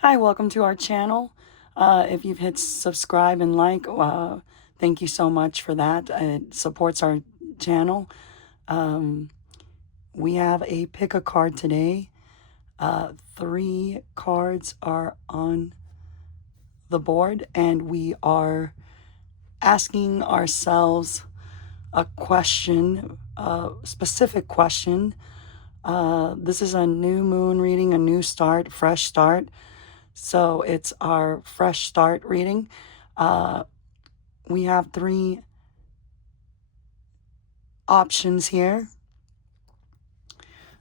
Hi, welcome to our channel. If you've hit subscribe and like, thank you so much for that. It supports our channel. We have a pick a card today. 3 cards are on the board, and we are asking ourselves a question, a specific question. This is a new moon reading, a new start, fresh start. So it's our fresh start reading. We have 3 options here.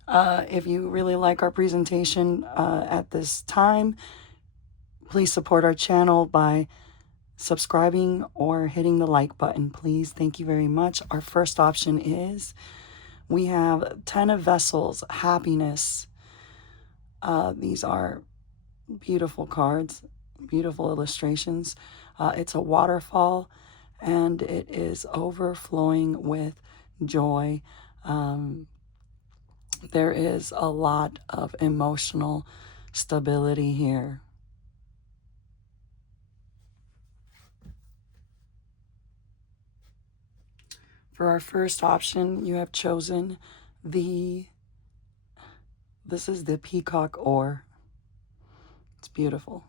If you really like our presentation at this time, please support our channel by subscribing or hitting the like button, please. Thank you very much. Our first option is we have 10 of Vessels, Happiness. These are beautiful cards, beautiful illustrations. It's a waterfall, and it is overflowing with joy. There is a lot of emotional stability here. For our first option, you have chosen this is the Peacock Ore. It's beautiful.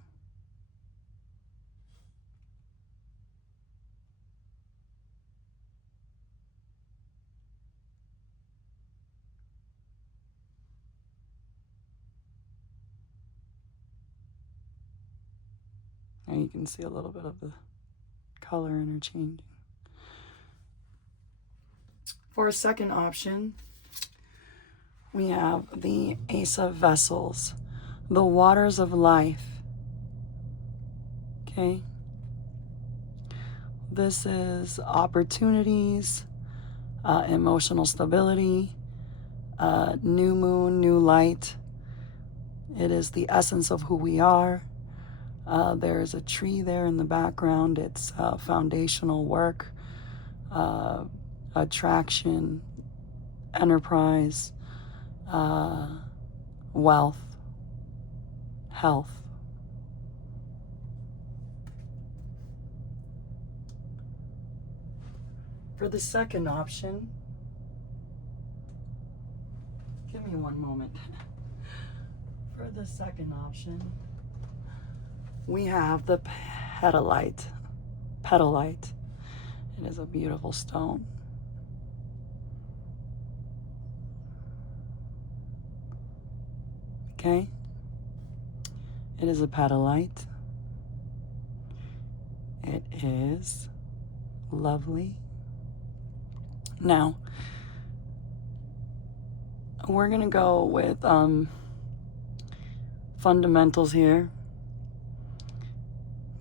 And you can see a little bit of the color interchanging. For a second option, we have the Ace of Vessels, the waters of life. Okay? This is opportunities, emotional stability, new moon, new light. It is the essence of who we are. There is a tree there in the background. It's foundational work, attraction, enterprise, wealth, health. For the second option, give me one moment. For the second option, we have the petalite. Petalite. It is a beautiful stone. Okay? It is a petalite. It is lovely. Now, we're going to go with fundamentals here.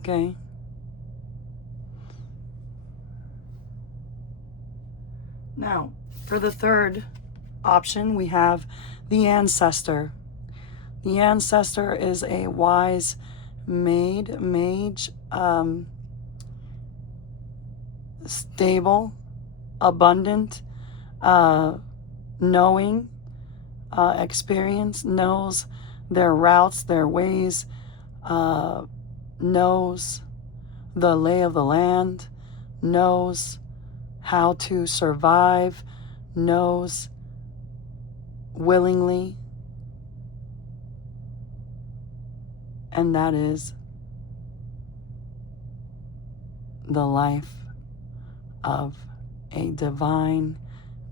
Okay? Now, for the third option, we have the Ancestor. The Ancestor is a wise mage, stable, abundant, knowing, experience, knows their routes, their ways, knows the lay of the land, knows how to survive, knows willingly, and that is the life of a divine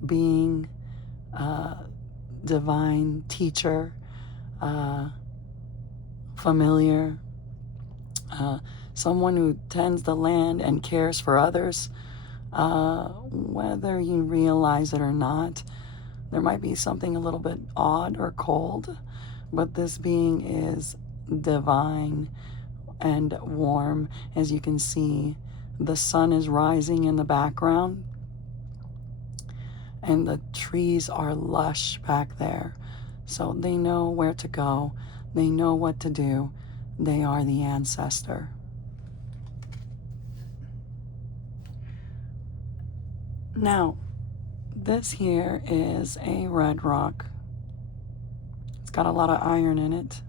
being, divine teacher, familiar, someone who tends the land and cares for others, whether you realize it or not. There might be something a little bit odd or cold, but this being is divine and warm. As you can see, the sun is rising in the background, and the trees are lush back there. So they know where to go. They know what to do. They are the Ancestor. Now, this here is a red rock. It's got a lot of iron in it.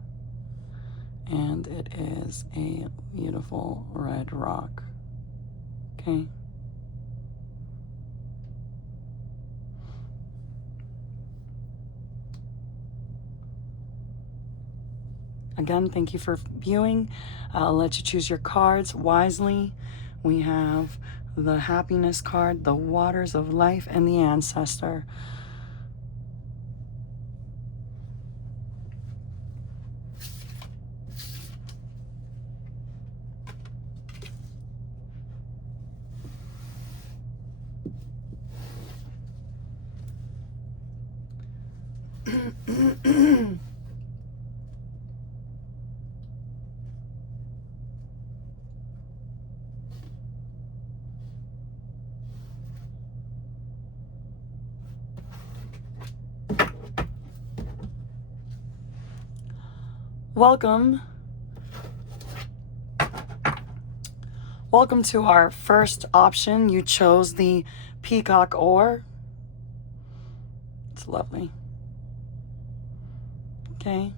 And it is a beautiful red rock. Okay. Again, thank you for viewing. I'll let you choose your cards wisely. We have the happiness card, the waters of life, and the ancestor. Welcome. Welcome to our first option. You chose the Peacock Ore. It's lovely. Okay.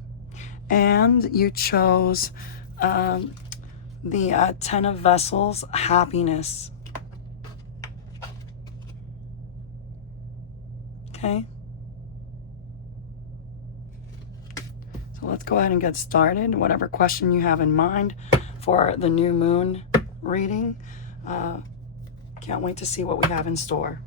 And you chose the Ten of Vessels, happiness. Okay. So let's go ahead and get started. Whatever question you have in mind for the new moon reading, can't wait to see what we have in store.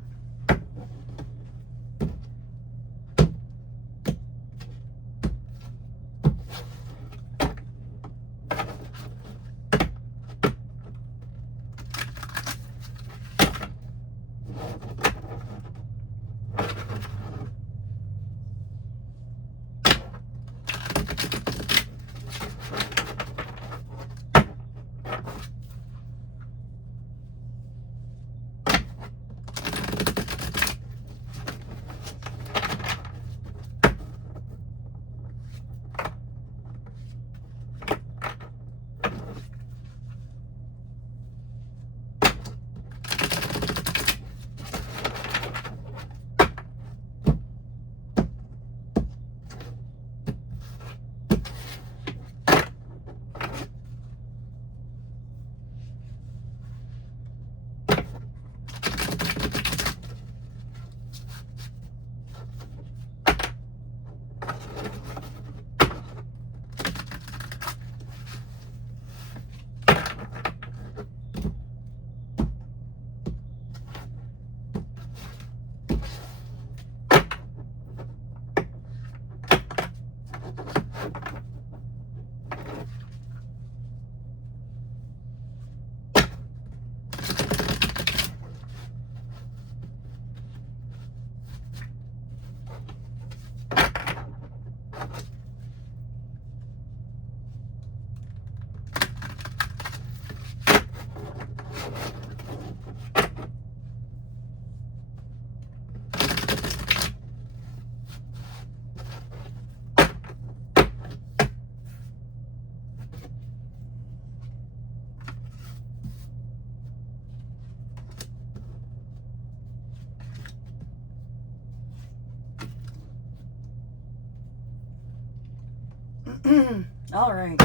All right.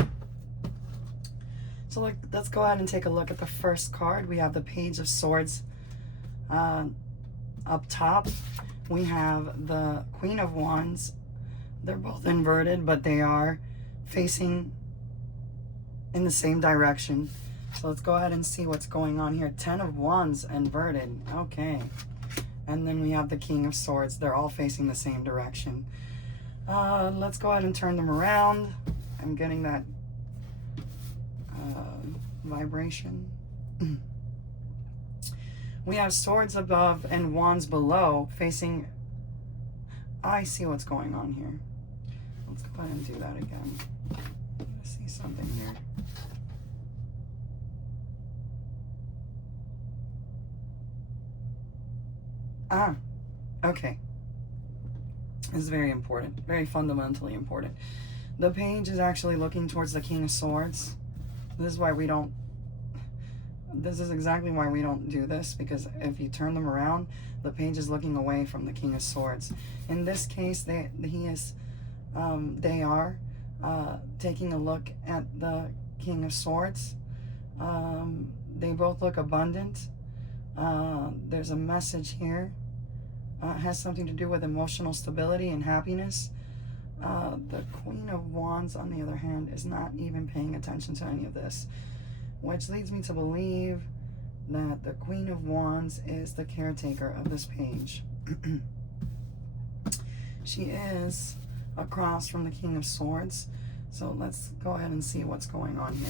So let's go ahead and take a look at the first card. We have the Page of Swords up top. We have the Queen of Wands. They're both inverted, but they are facing in the same direction. So let's go ahead and see what's going on here. 10 of Wands inverted. Okay. And then we have the King of Swords. They're all facing the same direction. Let's go ahead and turn them around. I'm getting that vibration. We have swords above and wands below facing. I see what's going on here. Let's go ahead and do that again. I see something here. Okay. This is very important, very fundamentally important. The page is actually looking towards the King of Swords. This is why we don't, this is exactly why we don't do this, because if you turn them around, the page is looking away from the King of Swords. In this case, they are taking a look at the King of Swords. They both look abundant. There's a message here. It has something to do with emotional stability and happiness. The Queen of Wands, on the other hand, is not even paying attention to any of this, which leads me to believe that the Queen of Wands is the caretaker of this page. She is across from the King of Swords. So let's go ahead and see what's going on here.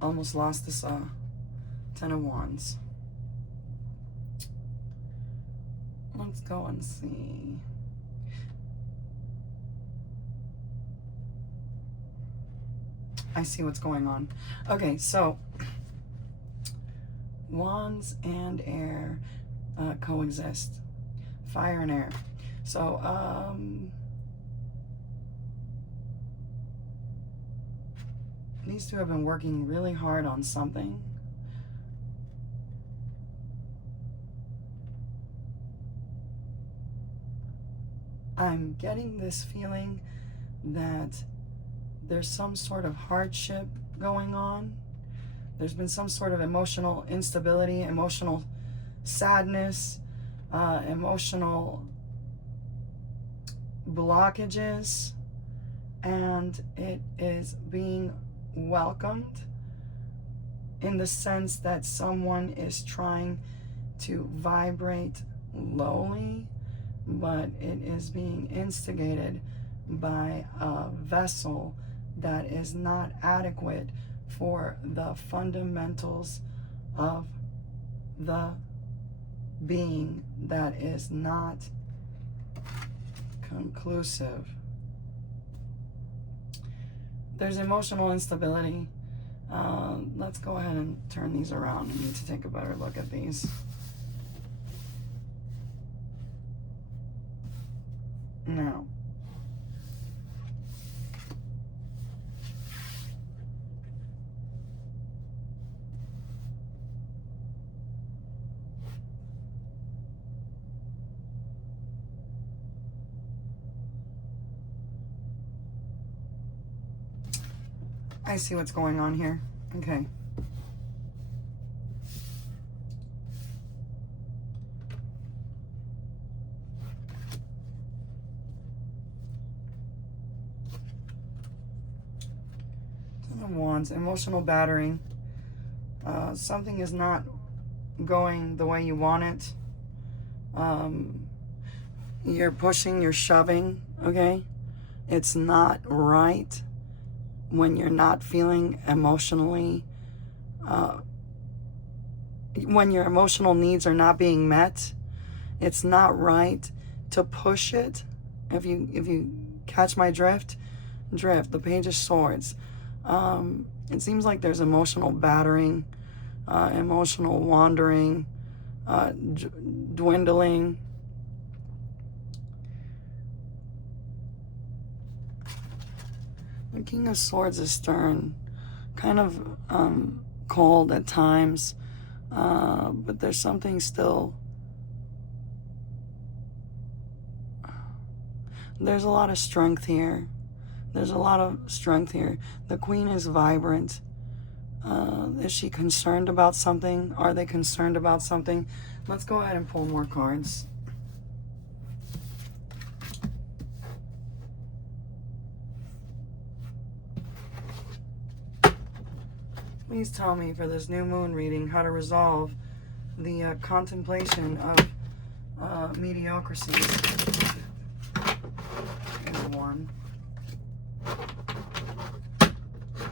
Almost lost this Ten of Wands. Let's go and see. I see what's going on. Okay, so Wands and air coexist. Fire and air. So, these two have been working really hard on something. I'm getting this feeling that there's some sort of hardship going on. There's been some sort of emotional instability, emotional sadness, emotional blockages, and it is being welcomed in the sense that someone is trying to vibrate lowly, but it is being instigated by a vessel that is not adequate for the fundamentals of the being, that is not conclusive. There's emotional instability. Let's go ahead and turn these around. I need to take a better look at these. Now, I see what's going on here. Okay. Ten of Wands, emotional battering. Something is not going the way you want it. You're pushing, you're shoving, okay? It's not right when you're not feeling emotionally, when your emotional needs are not being met. It's not right to push it. If you catch my drift, the Page of Swords. It seems like there's emotional battering, emotional wandering, dwindling. The King of Swords is stern, kind of cold at times, but there's something still. There's a lot of strength here. There's a lot of strength here. The Queen is vibrant. Is she concerned about something? Are they concerned about something? Let's go ahead and pull more cards. Please tell me for this new moon reading how to resolve the contemplation of mediocrity. Here's one.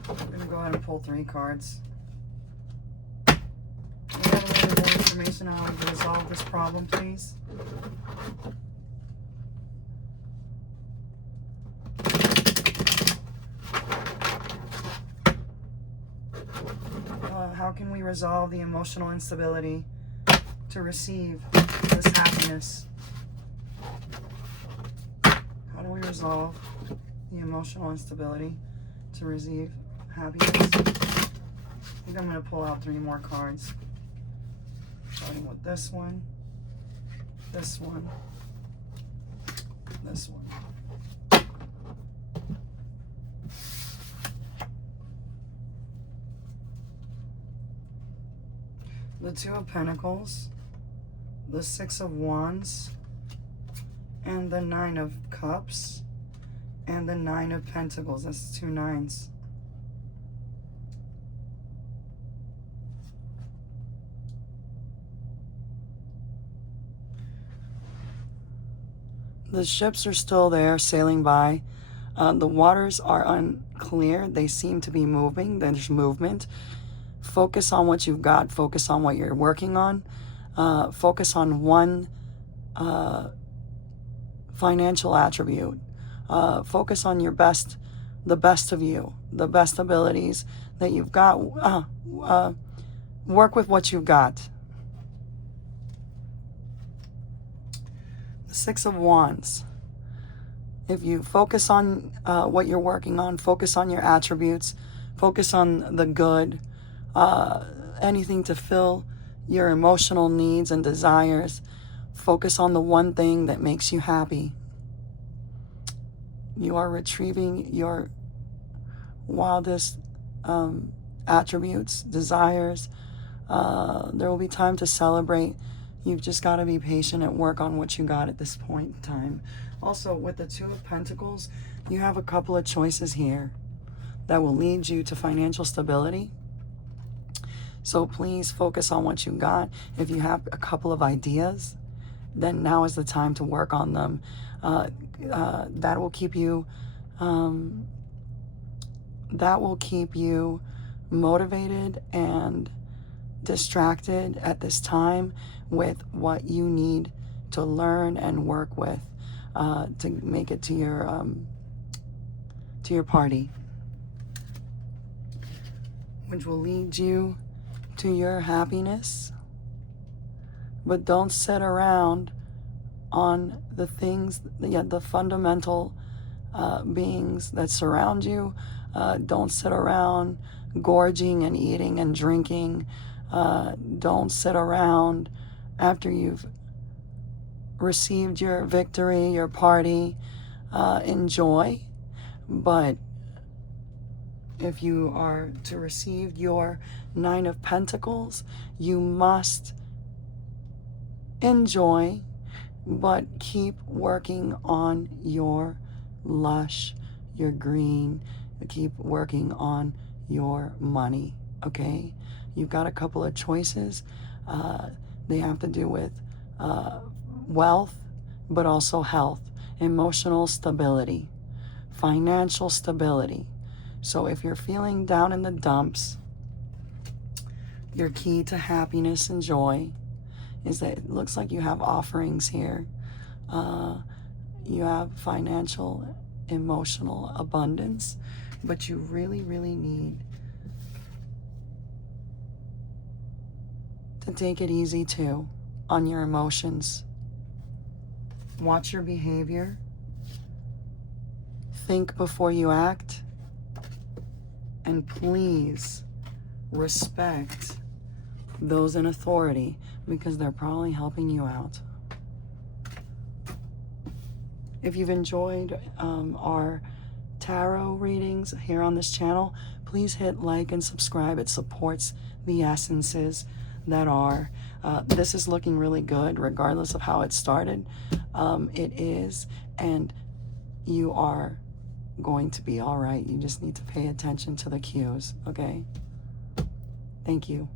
I'm going to go ahead and pull 3 cards. Can you have a little more information on how to resolve this problem, please? How can we resolve the emotional instability to receive this happiness? How do we resolve the emotional instability to receive happiness. I think I'm going to pull out 3 more cards. Starting with this one, this one, this one. The 2 of Pentacles, the 6 of Wands, and the 9 of Cups, and the 9 of Pentacles. That's 2 nines. The ships are still there, sailing by. The waters are unclear. They seem to be moving. There's movement. Focus on what you've got. Focus on what you're working on. Focus on one financial attribute. Focus on your best, the best of you, the best abilities that you've got. Work with what you've got. The 6 of Wands. If you focus on what you're working on, focus on your attributes, focus on the good, anything to fill your emotional needs and desires, focus on the one thing that makes you happy. You are retrieving your wildest attributes, desires. There will be time to celebrate. You've just got to be patient and work on what you got at this point in time. Also, with the 2 of Pentacles, you have a couple of choices here that will lead you to financial stability. So please focus on what you got. If you have a couple of ideas, then now is the time to work on them. That will keep you motivated and distracted at this time with what you need to learn and work with to make it to your party, which will lead you to your happiness. But don't sit around on the things, the fundamental beings that surround you. Don't sit around gorging and eating and drinking. Don't sit around after you've received your victory, your party. Enjoy. But if you are to receive your 9 of Pentacles, you must enjoy, but keep working on your lush, your green. Keep working on your money, okay? You've got a couple of choices. They have to do with wealth, but also health, emotional stability, financial stability. So if you're feeling down in the dumps, your key to happiness and joy is that it looks like you have offerings here. You have financial, emotional abundance, but you really, really need to take it easy too on your emotions. Watch your behavior. Think before you act. And please respect those in authority, because they're probably helping you out. If you've enjoyed our tarot readings here on this channel, please hit like and subscribe. It supports the essences that are. This is looking really good, regardless of how it started. It is, and you are going to be all right. You just need to pay attention to the cues, okay? Thank you.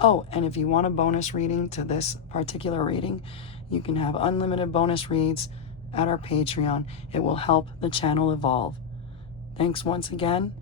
Oh, and if you want a bonus reading to this particular reading, you can have unlimited bonus reads at our Patreon. It will help the channel evolve. Thanks once again.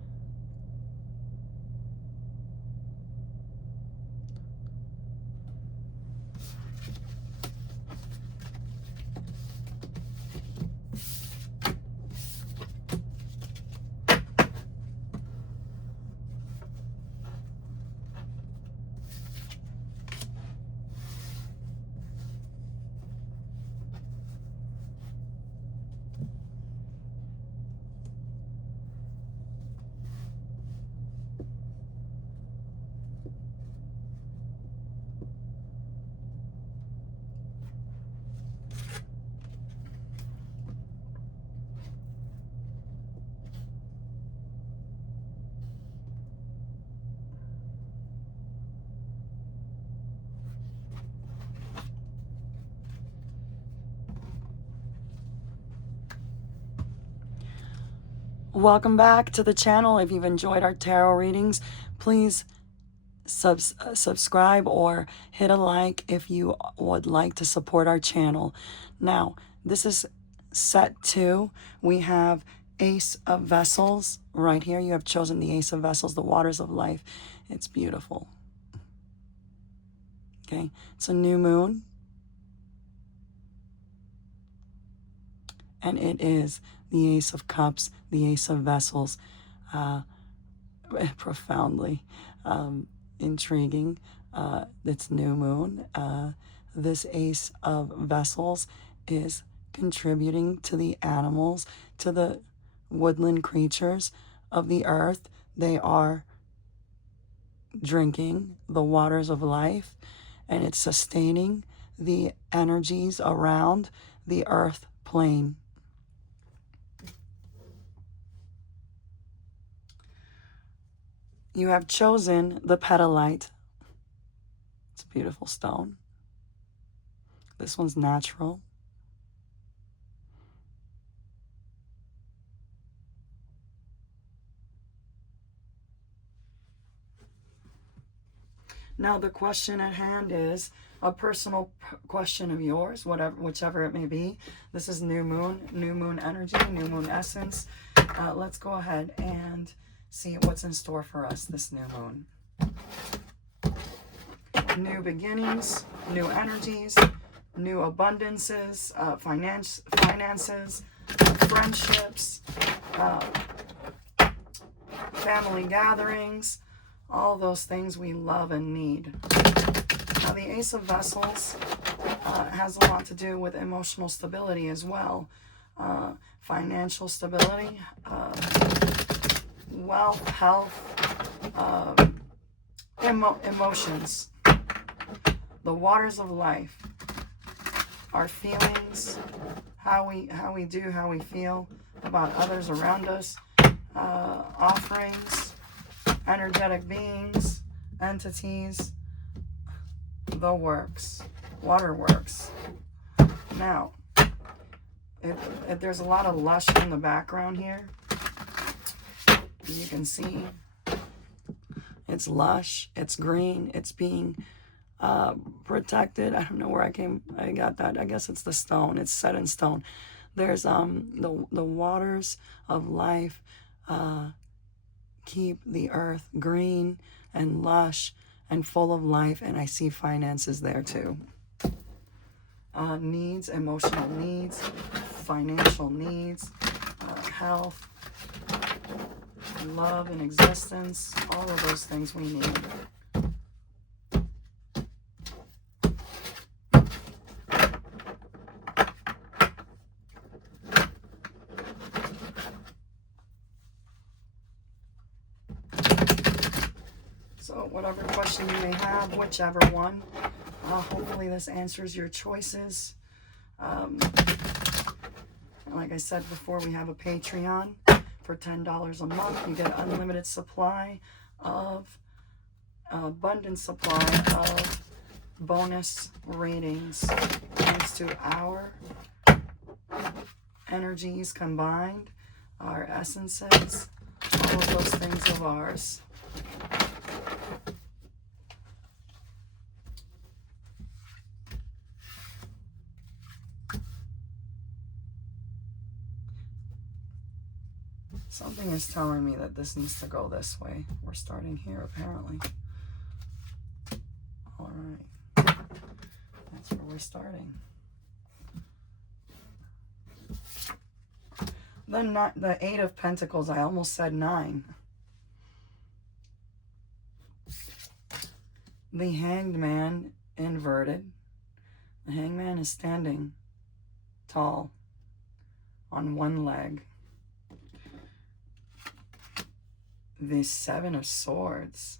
Welcome back to the channel. If you've enjoyed our tarot readings, please subscribe or hit a like if you would like to support our channel. Now, this is set 2. We have Ace of Vessels right here. You have chosen the Ace of Vessels, the waters of life. It's beautiful. Okay, it's a new moon. And it is the Ace of Cups, the Ace of Vessels. Profoundly intriguing. It's new moon. This Ace of Vessels is contributing to the animals, to the woodland creatures of the earth. They are drinking the waters of life, and it's sustaining the energies around the earth plane. You have chosen the petalite. It's a beautiful stone. This one's natural. Now the question at hand is a personal question of yours, whichever it may be. This is new moon energy, new moon essence. Let's go ahead and see what's in store for us this new moon. New beginnings, new energies, new abundances, finances, friendships, family gatherings, all those things we love and need. Now, the Ace of Vessels has a lot to do with emotional stability as well. Financial stability, wealth, health, emotions, the waters of life, our feelings, how we feel about others around us, offerings, energetic beings, entities, the works, waterworks. Now, if there's a lot of lush in the background here. You can see it's lush, it's green, it's being protected. I don't know where I got that. I guess it's the stone. It's set in stone. There's the waters of life keep the earth green and lush and full of life, and I see finances there too. Needs, emotional needs, financial needs, health, love and existence, all of those things we need. So whatever question you may have, whichever one, hopefully this answers your choices. Like I said before, we have a Patreon. For $10 a month, you get an unlimited supply of, abundant supply of bonus readings, thanks to our energies combined, our essences, all of those things of ours. Something is telling me that this needs to go this way. We're starting here, apparently. All right. That's where we're starting. The Eight of Pentacles, I almost said 9. The Hanged Man inverted. The Hanged Man is standing tall on one leg. The Seven of Swords.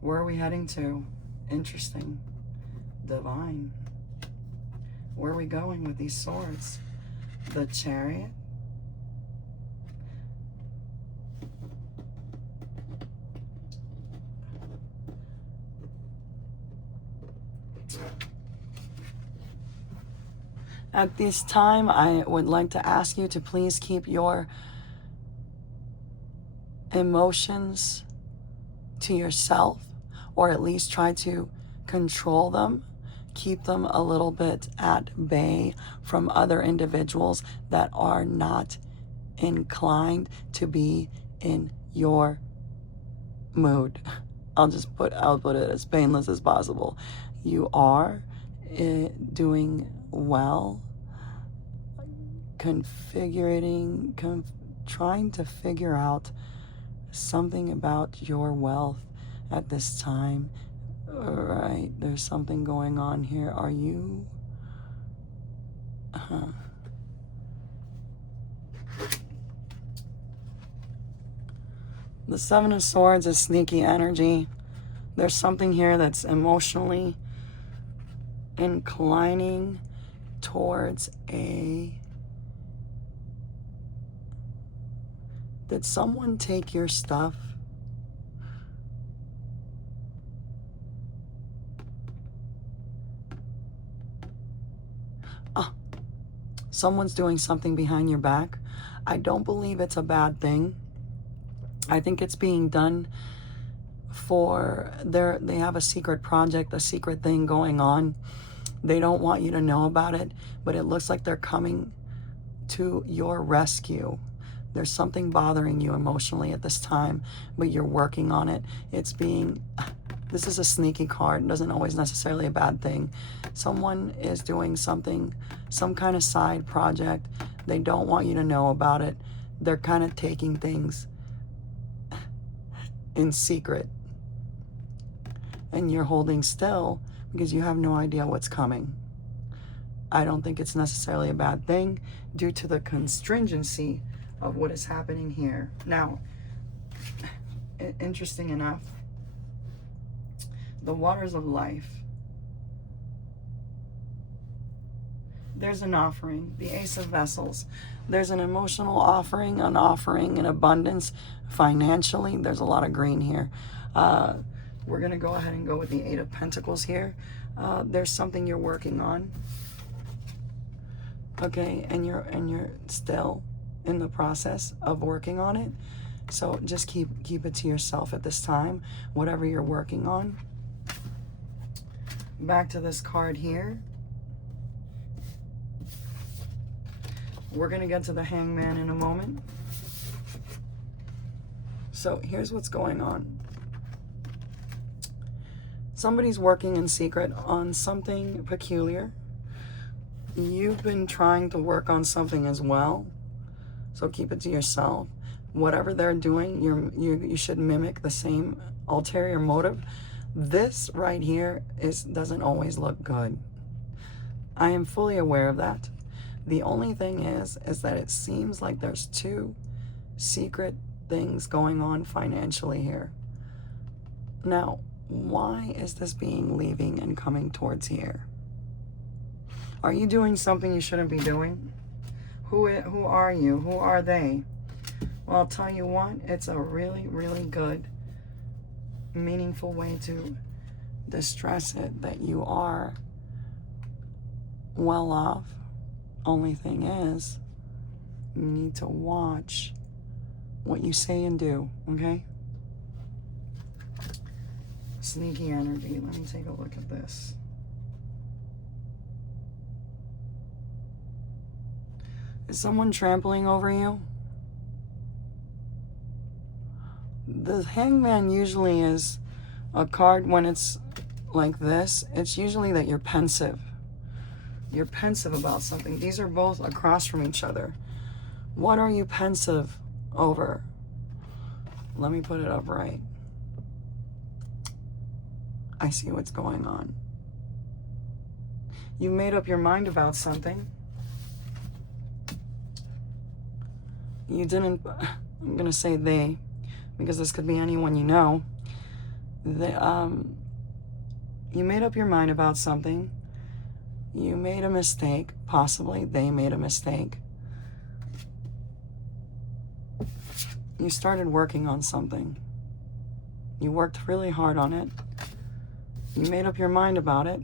Where are we heading to? Interesting. Divine. Where are we going with these swords? The Chariot. At this time, I would like to ask you to please keep your emotions to yourself, or at least try to control them. Keep them a little bit at bay from other individuals that are not inclined to be in your mood. I'll put it as painless as possible. You are doing well, trying to figure out something about your wealth at this time. All right, there's something going on here. Are you the Seven of Swords is sneaky energy. There's something here that's emotionally inclining towards did someone take your stuff? Someone's doing something behind your back. I don't believe it's a bad thing. I think it's being done for they have a secret project, a secret thing going on. They don't want you to know about it, but it looks like they're coming to your rescue. There's something bothering you emotionally at this time, but you're working on it. This is a sneaky card. It doesn't always necessarily a bad thing. Someone is doing something, some kind of side project. They don't want you to know about it. They're kind of taking things in secret. And you're holding still because you have no idea what's coming. I don't think it's necessarily a bad thing due to the constringency of what is happening here. Now, interesting enough, the waters of life. There's an offering, the Ace of Vessels. There's an emotional offering, an offering in abundance financially. There's a lot of green here. We're going to go ahead and go with the Eight of Pentacles here. There's something you're working on. Okay, and you're still in the process of working on it. So just keep it to yourself at this time, whatever you're working on. Back to this card here. We're going to get to the Hangman in a moment. So here's what's going on. Somebody's working in secret on something peculiar. You've been trying to work on something as well. So keep it to yourself. Whatever they're doing, you should mimic the same ulterior motive. This right here doesn't always look good. I am fully aware of that. The only thing is that it seems like there's two secret things going on financially here. Now, why is this being leaving and coming towards here? Are you doing something you shouldn't be doing? Who are you? Who are they? Well, I'll tell you what, it's a really, really good, meaningful way to distress it that you are well off. Only thing is, you need to watch what you say and do, okay? Sneaky energy. Let me take a look at this. Is someone trampling over you? The Hangman usually is a card when it's like this. It's usually that you're pensive. You're pensive about something. These are both across from each other. What are you pensive over? Let me put it up right. I see what's going on. You made up your mind about something. You didn't, I'm going to say they, because this could be anyone you know. You made up your mind about something. You made a mistake. Possibly they made a mistake. You started working on something. You worked really hard on it. You made up your mind about it.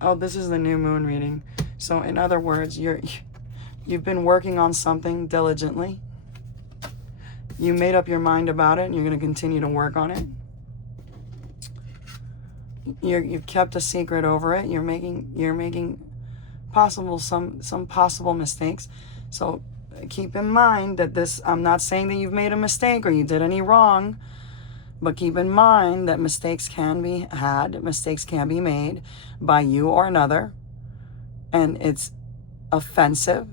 Oh, this is the new moon reading. So in other words, you've been working on something diligently. You made up your mind about it, and you're going to continue to work on it. You've kept a secret over it. You're making some possible mistakes. So keep in mind that this, I'm not saying that you've made a mistake or you did any wrong, but keep in mind that mistakes can be had, mistakes can be made by you or another, and it's offensive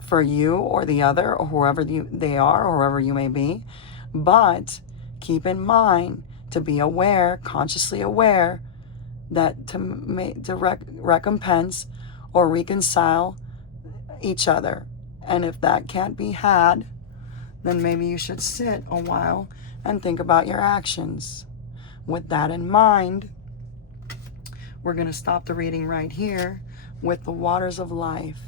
for you or the other or whoever they are or whoever you may be. But keep in mind to be aware, consciously aware, that to recompense or reconcile each other. And if that can't be had, then maybe you should sit a while and think about your actions. With that in mind, we're going to stop the reading right here with the waters of life.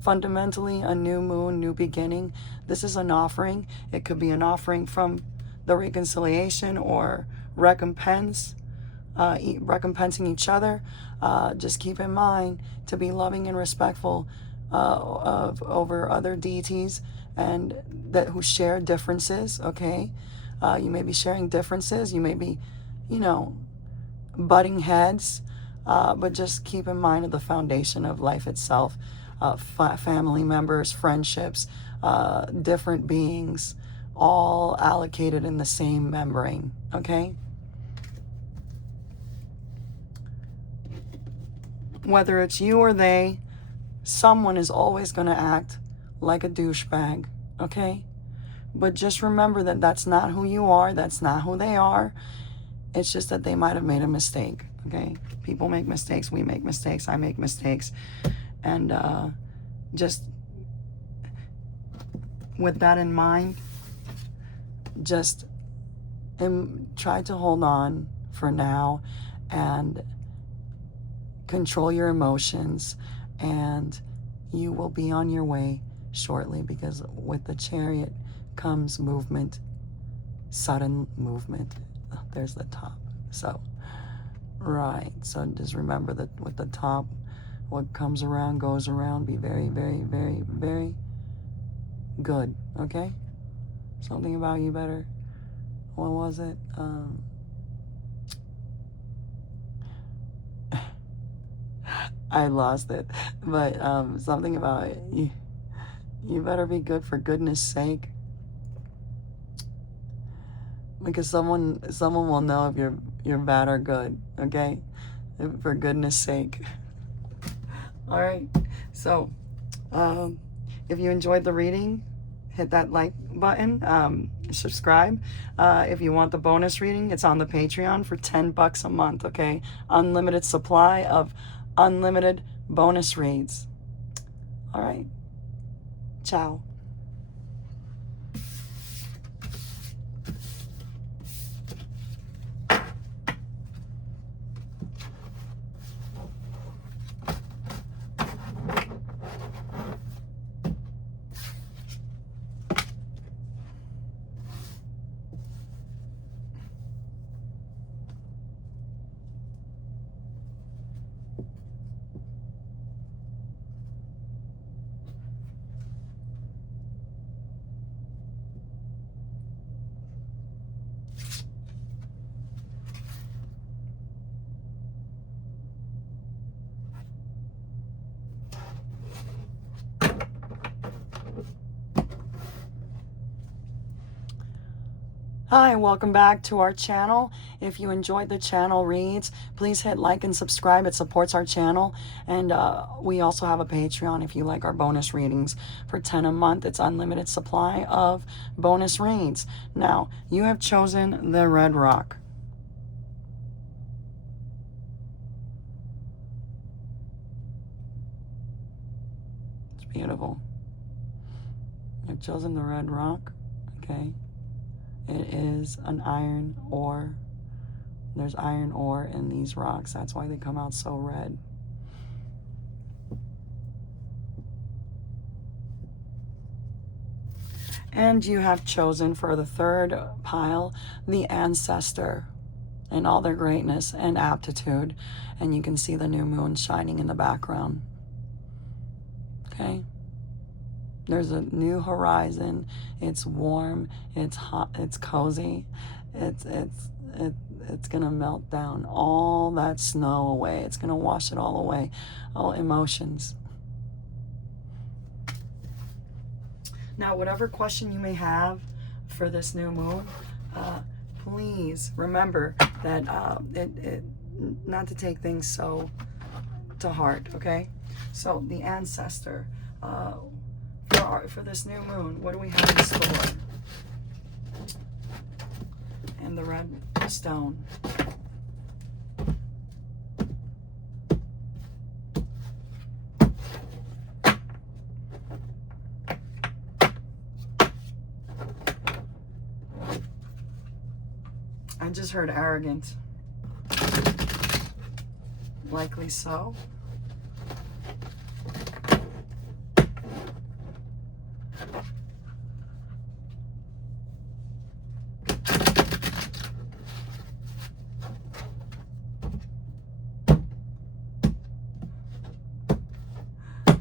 Fundamentally, a new moon, new beginning. This is an offering. It could be an offering from the reconciliation or recompense, recompensing each other. Just keep in mind to be loving and respectful over other deities and that who share differences. Okay, you may be sharing differences. You may be, butting heads, but just keep in mind of the foundation of life itself. Family members, friendships, different beings, all allocated in the same membrane, okay? Whether it's you or they, someone is always going to act like a douchebag, okay? But just remember that that's not who you are, that's not who they are. It's just that they might have made a mistake, okay? People make mistakes, we make mistakes, I make mistakes. And just with that in mind, just try to hold on for now and control your emotions, and you will be on your way shortly, because with the Chariot comes movement, sudden movement. Oh, there's the top. So, right. So just remember that with the top, what comes around goes around. Be very, very, very, very good. Okay? Something about you better. What was it? I lost it. But something about it. You better be good for goodness sake. Because someone will know if you're bad or good. Okay? For goodness sake. All right, so if you enjoyed the reading, hit that like button, subscribe. If you want the bonus reading, it's on the Patreon for $10 a month, okay? Unlimited supply of unlimited bonus reads. All right, ciao. Hi, welcome back to our channel. If you enjoyed the channel reads, please hit like and subscribe. It supports our channel. And we also have a Patreon if you like our bonus readings. For $10 a month, it's unlimited supply of bonus reads. Now, you have chosen the red rock. It's beautiful. You've chosen the red rock, okay? It is an iron ore. There's iron ore in these rocks. That's why they come out so red. And you have chosen for the third pile, the ancestor. in all their greatness and aptitude. And you can see the new moon shining in the background. Okay? There's a new horizon. It's warm, it's hot, it's cozy. It's gonna melt down all that snow away. It's gonna wash it all away. All emotions. Now, whatever question you may have for this new moon, please remember that not to take things so to heart, okay? So the ancestor, for this new moon, what do we have in store? And the red stone. I just heard arrogant. Likely so.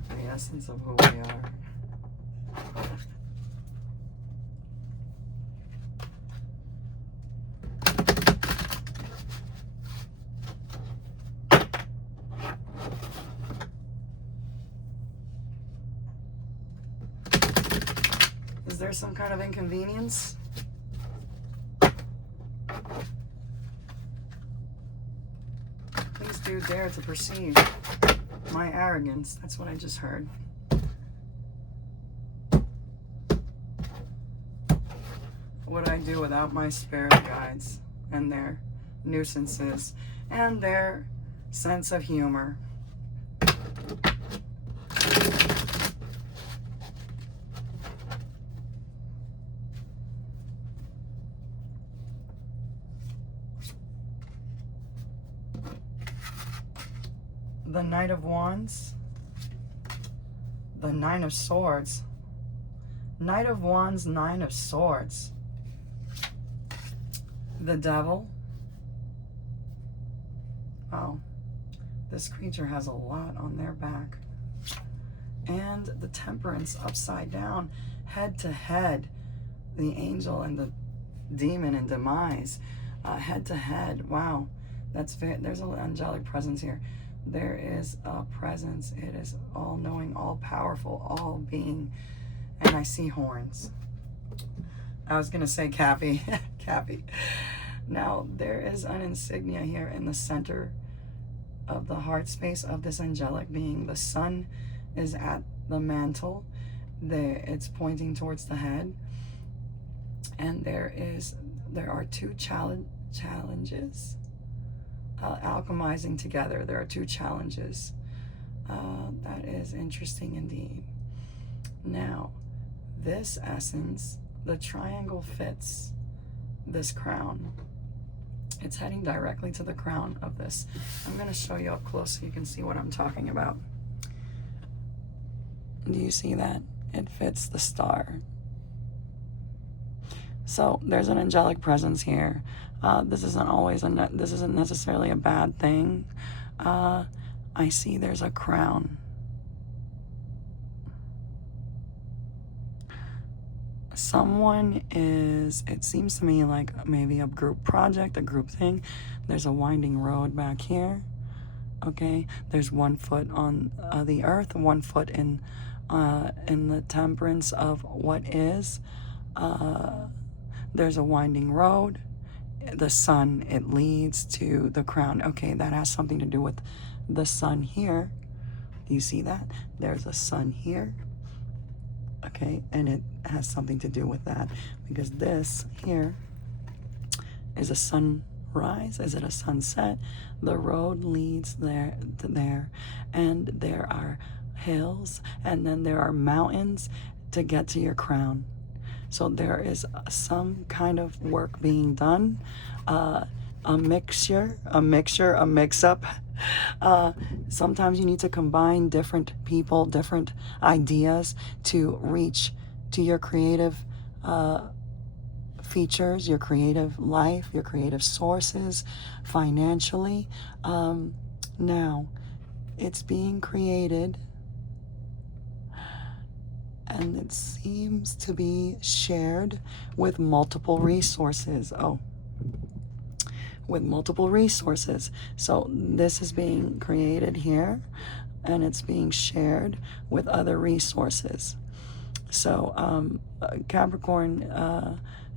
The essence of who we are. Is there some kind of inconvenience? Please do dare to perceive my arrogance. That's what I just heard. What I do without my spirit guides and their nuisances and their sense of humor. The Knight of Wands, the Nine of Swords, Knight of Wands, Nine of Swords, the Devil. Oh, this creature has a lot on their back. And the Temperance upside down, head to head, the angel and the demon and demise, head to head. Wow, there's an angelic presence here. There is a presence. It is all-knowing, all-powerful, all-being. And I see horns. I was going to say Cappy. Cappy. Now, there is an insignia here in the center of the heart space of this angelic being. The sun is at the mantle. It's pointing towards the head. And there are two challenges. Alchemizing together. There are two challenges. That is interesting indeed. Now, this essence, the triangle fits this crown. It's heading directly to the crown of this. I'm going to show you up close so you can see what I'm talking about. Do you see that? It fits the star. So there's an angelic presence here. This isn't necessarily a bad thing. I see there's a crown. Someone is, it seems to me like maybe a group project, a group thing. There's a winding road back here. Okay, there's 1 foot on the earth, 1 foot in the temperance of what is. There's a winding road. The sun, it leads to the crown. Okay, that has something to do with the sun here. Do you see that? There's a sun here. Okay, and it has something to do with that because this here is a sunrise. Is it a sunset? The road leads there to there, and there are hills, and then there are mountains to get to your crown. So there is some kind of work being done, a mix-up. Sometimes you need to combine different people, different ideas to reach to your creative features, your creative life, your creative sources, financially. Now, it's being created, and it seems to be shared with multiple resources. Oh, with multiple resources. So this is being created here, and it's being shared with other resources. So Capricorn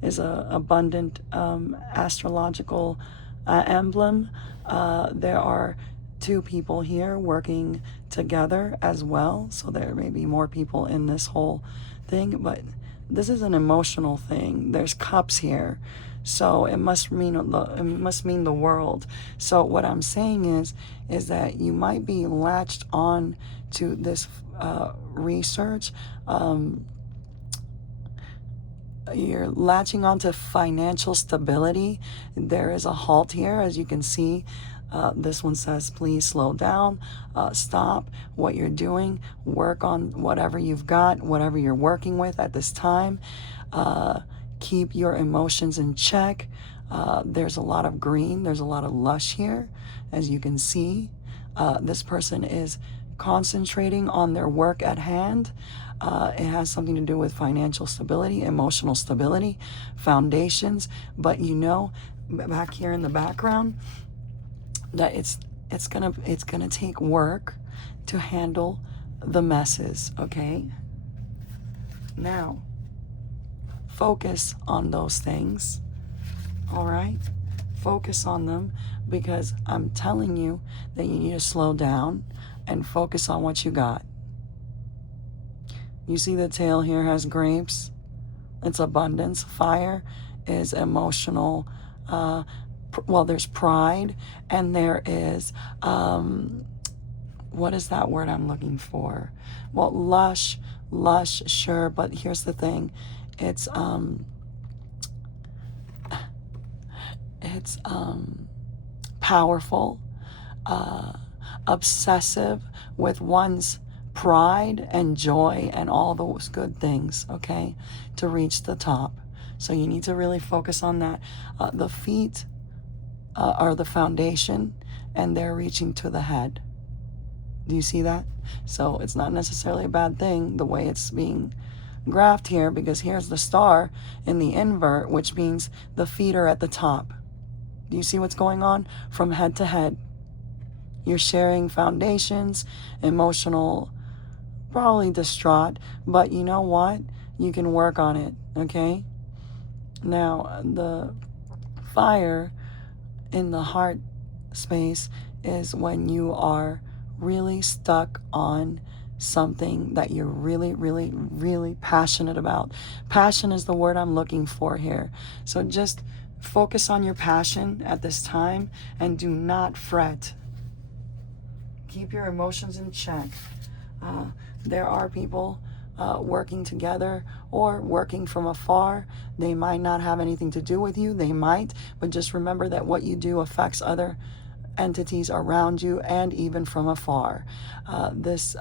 is a abundant astrological emblem. There are two people here working together as well, so there may be more people in this whole thing, but this is an emotional thing. There's cups here, so it must mean the world. So what I'm saying is that you might be latched on to this research. You're latching onto financial stability. There is a halt here, as you can see. This one says, please slow down, stop what you're doing, work on whatever you've got, whatever you're working with at this time. Keep your emotions in check. There's a lot of green, there's a lot of lush here, as you can see. This person is concentrating on their work at hand. It has something to do with financial stability, emotional stability, foundations. But you know, back here in the background, that it's gonna take work to handle the messes. Okay. Now, focus on those things. All right. Focus on them, because I'm telling you that you need to slow down and focus on what you got. You see the tail here has grapes. It's abundance. Fire is emotional. Well, there's pride, and there is, what is that word I'm looking for? Well, lush, sure, but here's the thing. It's powerful, obsessive with one's pride and joy and all those good things, okay, to reach the top. So you need to really focus on that. The feet are the foundation, and they're reaching to the head. Do you see that? So it's not necessarily a bad thing the way it's being graphed here, because here's the star in the invert, which means the feet are at the top. Do you see what's going on? From head to head. You're sharing foundations, emotional, probably distraught, but you know what? You can work on it, okay? Now, the fire in the heart space is when you are really stuck on something that you're really passionate about. Passion is the word I'm looking for here. So just focus on your passion at this time and do not fret. Keep your emotions in check. There are people working together or working from afar. They might not have anything to do with you. They might, but just remember that what you do affects other entities around you and even from afar. This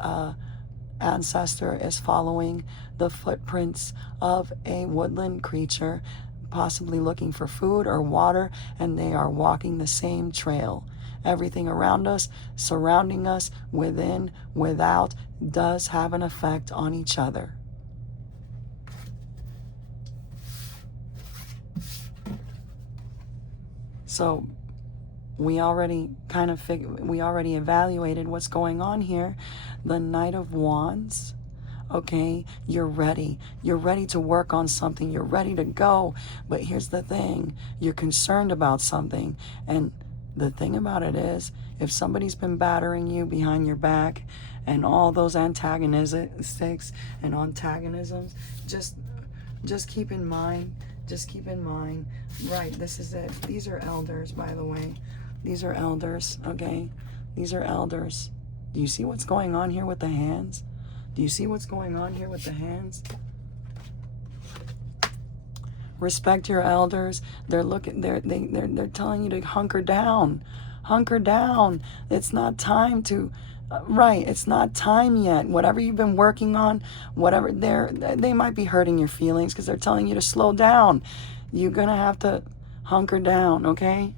ancestor is following the footprints of a woodland creature, possibly looking for food or water, and they are walking the same trail. Everything around us, surrounding us, within, without, does have an effect on each other. So we already we already evaluated what's going on here. The Knight of Wands. Okay, you're ready. You're ready to work on something. You're ready to go. But here's the thing. You're concerned about something. And the thing about it is, if somebody's been battering you behind your back and all those antagonistics and antagonisms, just keep in mind, right, this is it. These are elders, by the way. These are elders, okay? These are elders. Do you see what's going on here with the hands? Do you see what's going on here with the hands? Respect your elders. They're telling you to hunker down. Hunker down. It's not time to right, it's not time yet. Whatever you've been working on, whatever they might be hurting your feelings because they're telling you to slow down. You're going to have to hunker down, okay?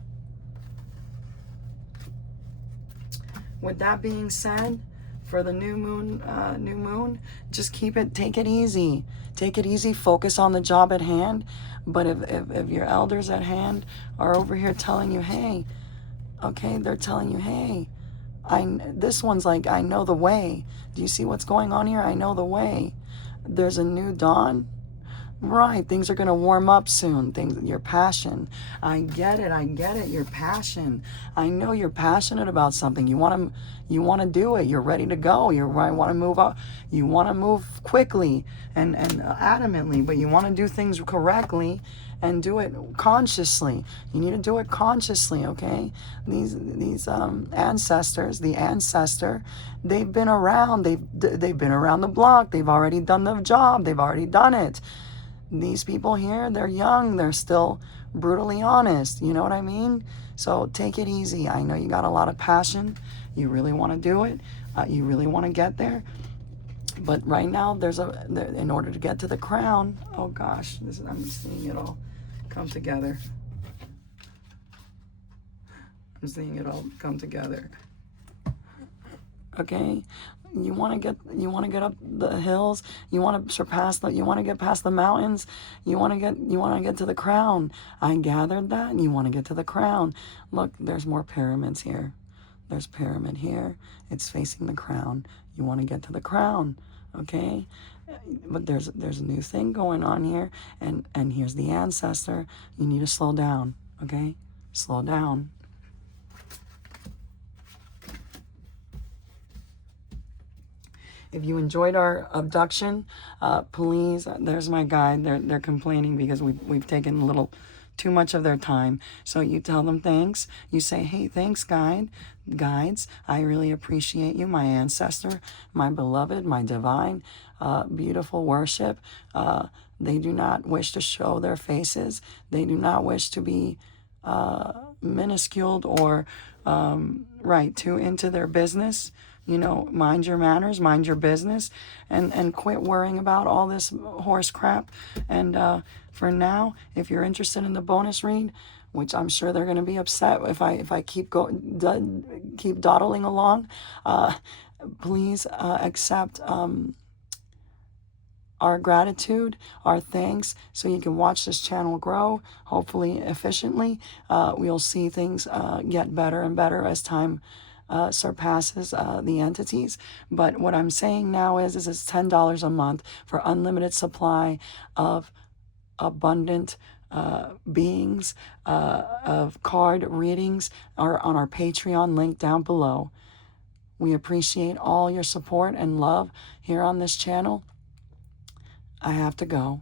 With that being said, for the new moon, just take it easy. Take it easy, focus on the job at hand. But if your elders at hand are over here telling you, hey, okay, they're telling you, hey, this one's like, I know the way. Do you see what's going on here? I know the way. There's a new dawn. Right, things are going to warm up soon. Your passion. I get it. Your passion. I know you're passionate about something. You want to do it. You're ready to go. You want to move up. You want to move quickly and adamantly, but you want to do things correctly and do it consciously. You need to do it consciously, okay? These ancestors, the ancestor, they've been around. They've been around the block. They've already done the job. They've already done it. These people here, they're young, they're still brutally honest, you know what I mean? So take it easy. I know you got a lot of passion, you really want to do it, you really want to get there, but right now in order to get to the crown, oh gosh, I'm seeing it all come together. Okay, you want to get up the hills, you want to you want to get past the mountains, you want to get to the crown. I gathered that. You want to get to the crown. Look, there's more pyramids here. There's pyramid here. It's facing the crown. You want to get to the crown, okay? But there's a new thing going on here, and here's the ancestor. You need to slow down, okay? Slow down. If you enjoyed our abduction, please, there's my guide. They're complaining because we've taken a little too much of their time. So you tell them thanks. You say, hey, thanks, guides. I really appreciate you, my ancestor, my beloved, my divine, beautiful worship. They do not wish to show their faces. They do not wish to be minusculed or too into their business. You know, mind your manners, mind your business, and quit worrying about all this horse crap. And for now, if you're interested in the bonus read, which I'm sure they're going to be upset if I keep dawdling along, please accept our gratitude, our thanks, so you can watch this channel grow, hopefully efficiently. We'll see things get better and better as time surpasses the entities. But what I'm saying now is it's $10 a month for unlimited supply of abundant beings, of card readings, are on our Patreon link down below. We appreciate all your support and love here on this channel. I have to go.